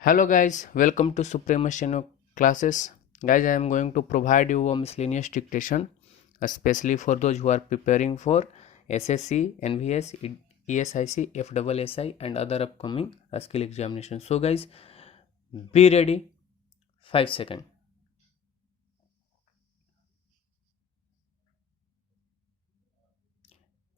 Hello guys, welcome to Supremacino classes. Guys, I am going to provide you a miscellaneous dictation, especially for those who are preparing for SSC, NVS, ESIC, FSSI and other upcoming skill examinations. So guys, be ready. 5 seconds.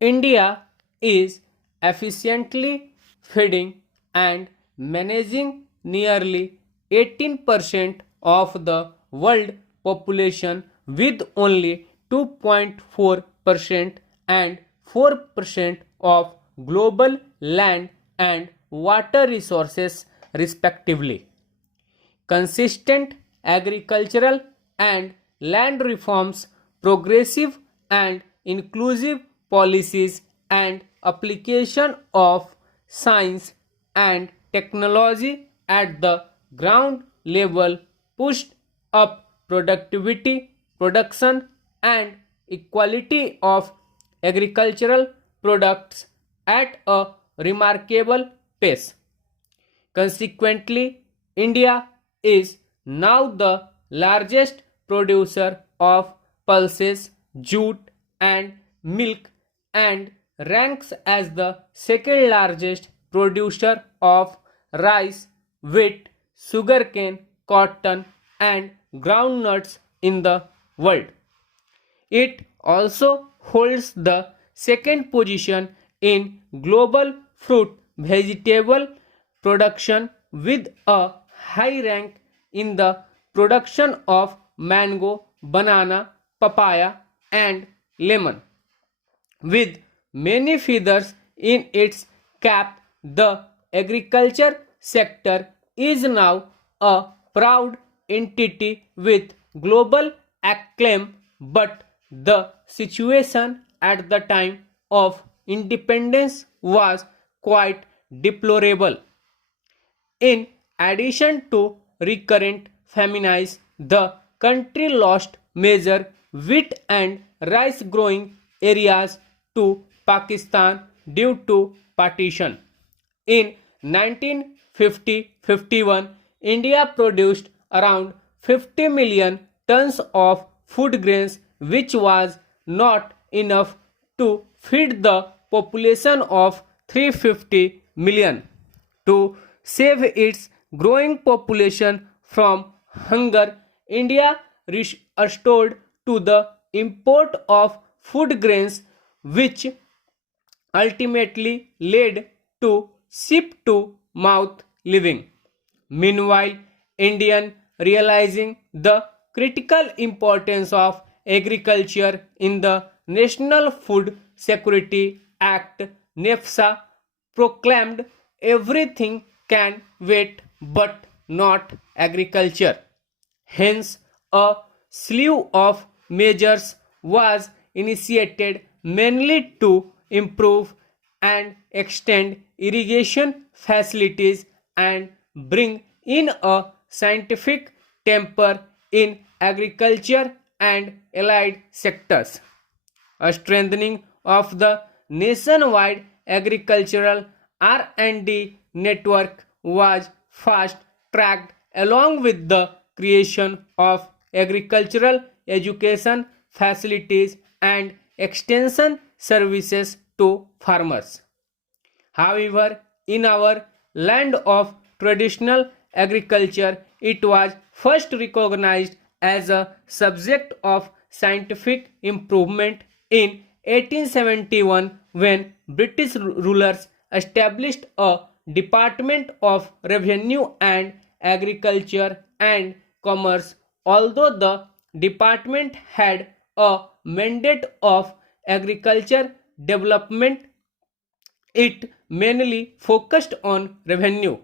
India is efficiently feeding and managing nearly 18% of the world population with only 2.4% and 4% of global land and water resources respectively. Consistent agricultural and land reforms, progressive and inclusive policies, and application of science and technology at the ground level pushed up productivity, production, and equality of agricultural products at a remarkable pace. Consequently, India is now the largest producer of pulses, jute, and milk and ranks as the second largest producer of rice, wheat, sugarcane, cotton, and groundnuts in the world. It also holds the second position in global fruit vegetable production with a high rank in the production of mango, banana, papaya, and lemon. With many feathers in its cap, the agriculture sector is now a proud entity with global acclaim, but the situation at the time of independence was quite deplorable. In addition to recurrent famines, the country lost major wheat and rice growing areas to Pakistan due to partition. In 1950-51, India produced around 50 million tons of food grains, which was not enough to feed the population of 350 million. To save its growing population from hunger, India restored to the import of food grains, which ultimately led to ship to mouth living. Meanwhile, Indian realizing the critical importance of agriculture in the National Food Security Act NEFSA proclaimed everything can wait but not agriculture. Hence, a slew of measures was initiated mainly to improve and extend irrigation facilities and bring in a scientific temper in agriculture and allied sectors. A strengthening of the nationwide agricultural R&D network was fast tracked along with the creation of agricultural education facilities and extension services to farmers. However, in our land of traditional agriculture, it was first recognized as a subject of scientific improvement in 1871 when British rulers established a Department of Revenue and Agriculture and Commerce. Although the department had a mandate of agriculture development, it mainly focused on revenue.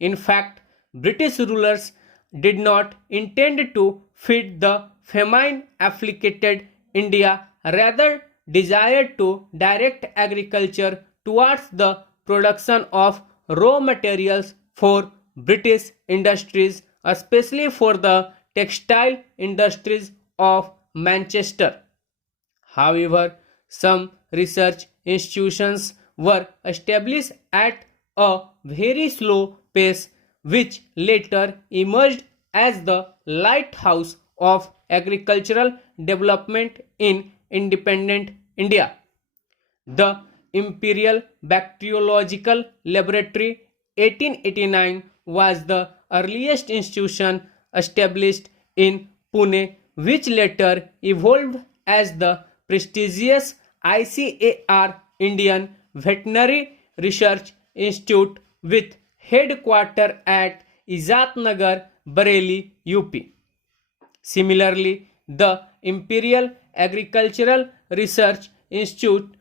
In fact, British rulers did not intend to feed the famine afflicted India, rather desired to direct agriculture towards the production of raw materials for British industries, especially for the textile industries of Manchester. However, some research institutions were established at a very slow pace, which later emerged as the lighthouse of agricultural development in independent India. The Imperial Bacteriological Laboratory 1889 was the earliest institution established in Pune, which later evolved as the prestigious ICAR Indian Veterinary Research Institute with headquarters at Izatnagar, Bareilly, UP. Similarly, the Imperial Agricultural Research Institute,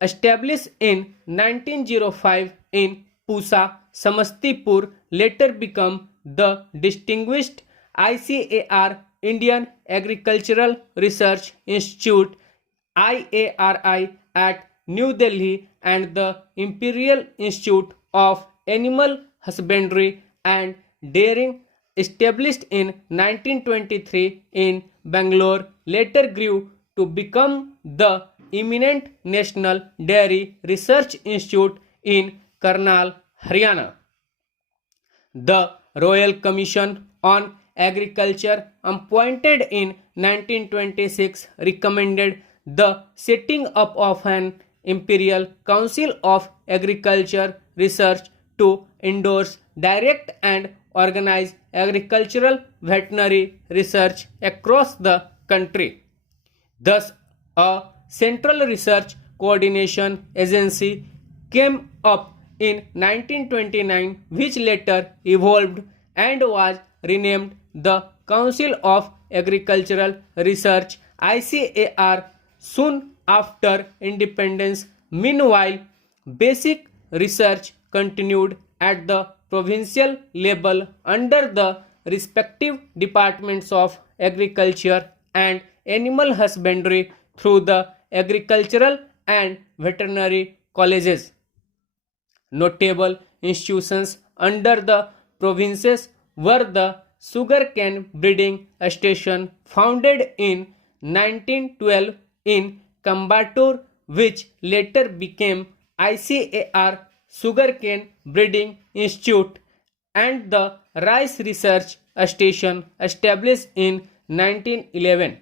established in 1905 in Pusa, Samastipur, later became the distinguished ICAR Indian Agricultural Research Institute IARI at New Delhi and the Imperial Institute of Animal Husbandry and Dairying, established in 1923 in Bangalore, later grew to become the eminent National Dairy Research Institute in Karnal, Haryana. The Royal Commission on Agriculture, appointed in 1926, recommended the setting up of an Imperial Council of Agriculture Research to endorse, direct and organize agricultural veterinary research across the country. Thus, a Central Research Coordination Agency came up in 1929, which later evolved and was renamed the Council of Agricultural Research ICAR soon after independence. Meanwhile, basic research continued at the provincial level under the respective departments of agriculture and animal husbandry through the agricultural and veterinary colleges. Notable institutions under the provinces were the sugarcane breeding station founded in 1912 in Coimbatore, which later became ICAR Sugarcane Breeding Institute, and the Rice Research Station established in 1911.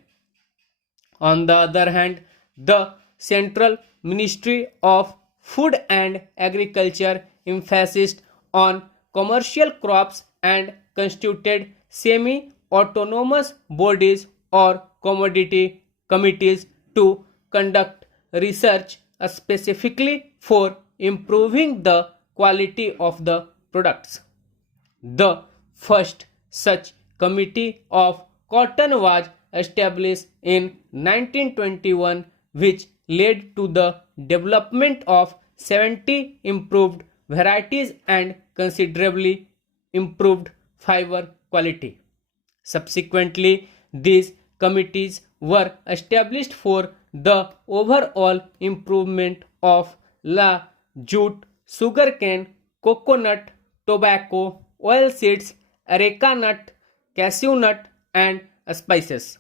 On the other hand, the Central Ministry of Food and Agriculture emphasized on commercial crops and constituted semi-autonomous bodies or commodity committees to conduct research specifically for improving the quality of the products. The first such committee of cotton was established in 1921, which led to the development of 70 improved varieties and considerably improved fiber quality. Subsequently, these committees were established for the overall improvement of la jute, sugarcane, coconut, tobacco, oilseeds, areca nut, cashew nut, and spices.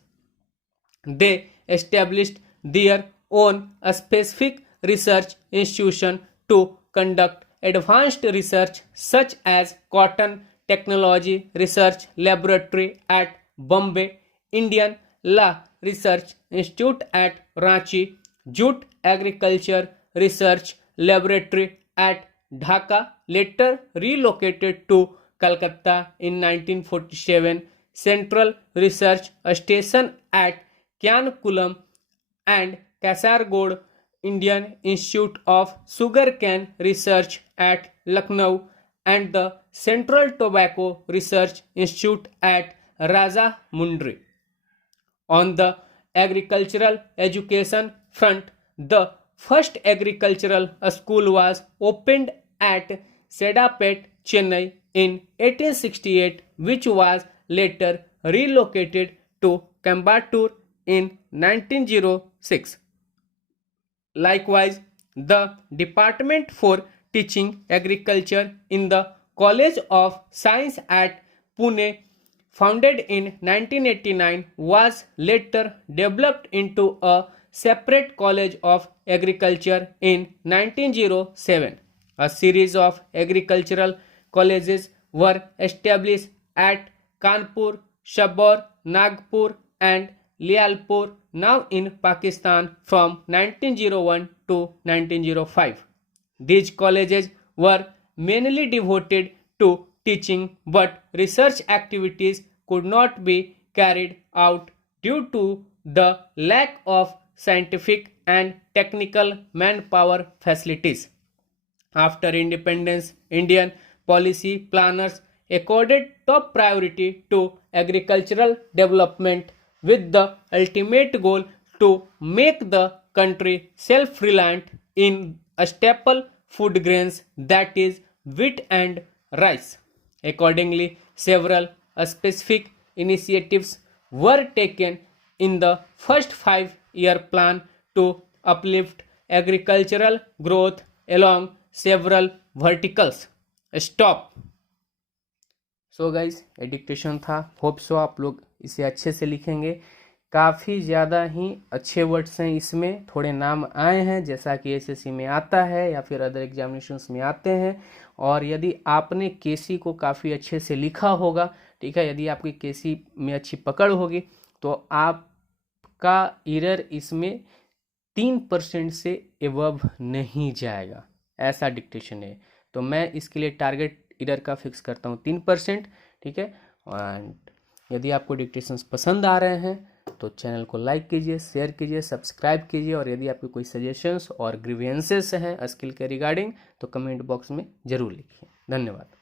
They established their own specific research institution to conduct advanced research such as Cotton Technology Research Laboratory at Bombay, Indian Law Research Institute at Ranchi, Jute Agriculture Research Laboratory at Dhaka, later relocated to Calcutta in 1947, Central Research Station at Kyankulam and Kasargod, Indian Institute of Sugarcane Research at Lucknow, and the Central Tobacco Research Institute at Rajahmundry. On the agricultural education front, the first agricultural school was opened at Sedapet, Chennai in 1868, which was later relocated to Coimbatore in 1906. Likewise, the Department for Teaching Agriculture in the College of Science at Pune, founded in 1989, was later developed into a separate College of Agriculture in 1907. A series of agricultural colleges were established at Kanpur, Shabur, Nagpur and Lialpur, now in Pakistan, from 1901 to 1905. These colleges were mainly devoted to teaching, but research activities could not be carried out due to the lack of scientific and technical manpower facilities. After independence, Indian policy planners accorded top priority to agricultural development with the ultimate goal to make the country self-reliant in a staple food grains, that is wheat and rice. Accordingly, several specific initiatives were taken in the first 5-year plan to uplift agricultural growth along several verticals. Stop. So guys ये dictation था. Hope so आप लोग इसे अच्छे से लिखेंगे. काफ़ी ज़्यादा ही अच्छे वर्ड्स हैं इसमें, थोड़े नाम आए हैं जैसा कि एसएससी में आता है या फिर अदर एग्जामिनेशंस में आते हैं. और यदि आपने केसी को काफ़ी अच्छे से लिखा होगा, ठीक है, यदि आपकी केसी में अच्छी पकड़ होगी तो आपका एरर इसमें 3% से एबव नहीं जाएगा. ऐसा डिक्टेशन है. तो मैं इसके लिए टारगेट एरर का फिक्स करता हूँ 3%. ठीक है. एंड यदि आपको डिक्टेशंस पसंद आ रहे हैं तो चैनल को लाइक कीजिए, शेयर कीजिए, सब्सक्राइब कीजिए. और यदि आपके कोई सजेशंस और ग्रीवेंसेस हैं स्किल के रिगार्डिंग तो कमेंट बॉक्स में ज़रूर लिखिए. धन्यवाद.